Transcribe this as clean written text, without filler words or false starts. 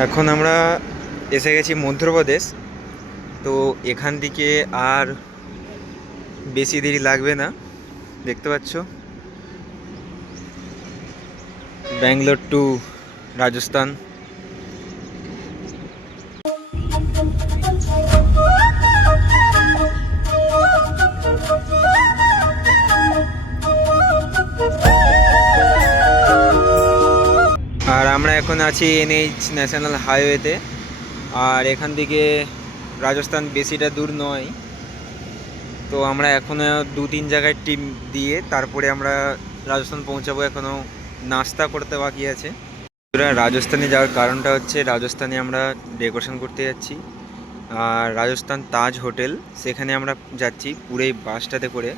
এখন আমরা এসে গেছি মধ্যপ্রদেশ। তো এখান থেকে আর বেশি দেরি লাগবে না। দেখতে পাচ্ছ ব্যাঙ্গালোর টু রাজস্থান। আর আমরা এখন আছি NH ন্যাশনাল হাইওয়েতে। আর এখান থেকে রাজস্থান বেশিটা দূর নয়। তো আমরা এখনও 2-3 জায়গায় টিম দিয়ে তারপরে আমরা রাজস্থান পৌঁছাবো। এখনও নাস্তা করতে বাকি আছে। রাজস্থানে যাওয়ার কারণটা হচ্ছে রাজস্থানে আমরা ডেকোরেশন করতে যাচ্ছি। আর রাজস্থান তাজ হোটেল, সেখানে আমরা যাচ্ছি পুরো এই বাসটাতে করে।